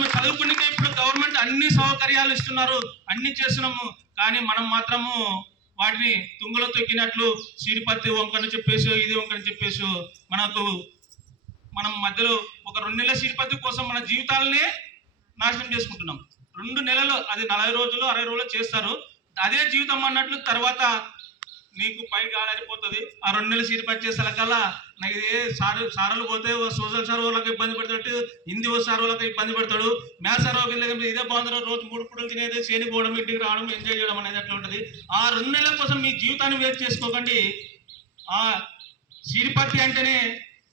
మనము చదువుకునే ఇప్పుడు గవర్నమెంట్ అన్ని సౌకర్యాలు ఇస్తున్నారు, అన్ని చేస్తున్నాము. కానీ మనం మాత్రము వాటిని తుంగలో తొక్కినట్లు సీడిపత్తి వంకని చెప్పేసి ఇది వంకని చెప్పేసి మనం మధ్యలో ఒక 2 నెలల సీడిపత్తి కోసం మన జీవితాలనే నాశనం చేసుకుంటున్నాం. 2 నెలలు, అది 40 రోజులు 60 రోజులు చేస్తారు. అదే జీవితం అన్నట్లు తర్వాత నీకు పై గాలరిపోతుంది. ఆ 2 నెలలు సీడిపత్తి చేసేకల్లా నాకు ఇదే సార్లు పోతే సోషల్ సార్ వాళ్ళకి ఇబ్బంది పెడతాడు, హిందీ సార్ వాళ్ళకి ఇబ్బంది పెడతాడు, మ్యాథ్స్ సార్ వాళ్ళకి ఇదే బాగుంది. రోజు 3 పూటలు తినేది, చేని పోవడం, ఇంటికి రావడం, ఎంజాయ్ చేయడం అనేది అట్లా ఉంటుంది. ఆ 2 నెలల కోసం మీ జీవితాన్ని వేస్ట్ చేసుకోకండి. ఆ సీడిపత్తి అంటేనే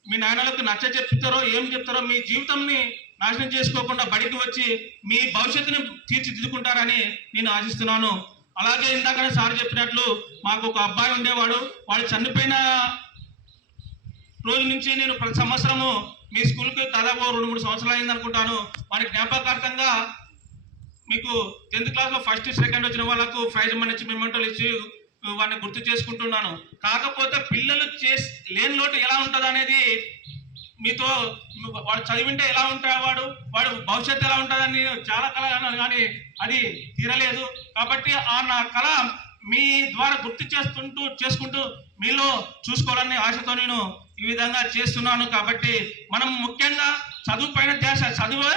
మీ నాయనలకు నచ్చ చెప్తారో ఏం చెప్తారో మీ జీవితంని నాశనం చేసుకోకుండా బడికి వచ్చి మీ భవిష్యత్తుని తీర్చిదిద్దుకుంటారని నేను ఆశిస్తున్నాను. అలాగే ఇందాకనే సార్ చెప్పినట్లు మాకు ఒక అబ్బాయి ఉండేవాడు. వాడు చనిపోయిన రోజు నుంచి నేను ప్రతి సంవత్సరము మీ స్కూల్కి దాదాపు 2-3 సంవత్సరాలు అయింది అనుకుంటాను. వారి జ్ఞాపకార్థంగా మీకు 10th క్లాస్లో ఫస్ట్ సెకండ్ వచ్చిన వాళ్ళకు ప్రైజ్ మనీ ఇచ్చి మెమెంటోలు ఇచ్చి వాడిని గుర్తు చేసుకుంటున్నాను. కాకపోతే పిల్లలు లేని లోటు ఎలా ఉంటుంది అనేది మీతో, వాడు చదివింటే ఎలా ఉంటాడు, వాడు భవిష్యత్తు ఎలా ఉంటుందని చాలా కళ అన్నాను, కానీ అది తీరలేదు. కాబట్టి ఆ నా కళ మీ ద్వారా గుర్తు చేసుకుంటూ మీలో చూసుకోవాలనే ఆశతో నేను ఈ విధంగా చేస్తున్నాను. కాబట్టి మనం ముఖ్యంగా చదువు పైన ధ్యాస, చదువు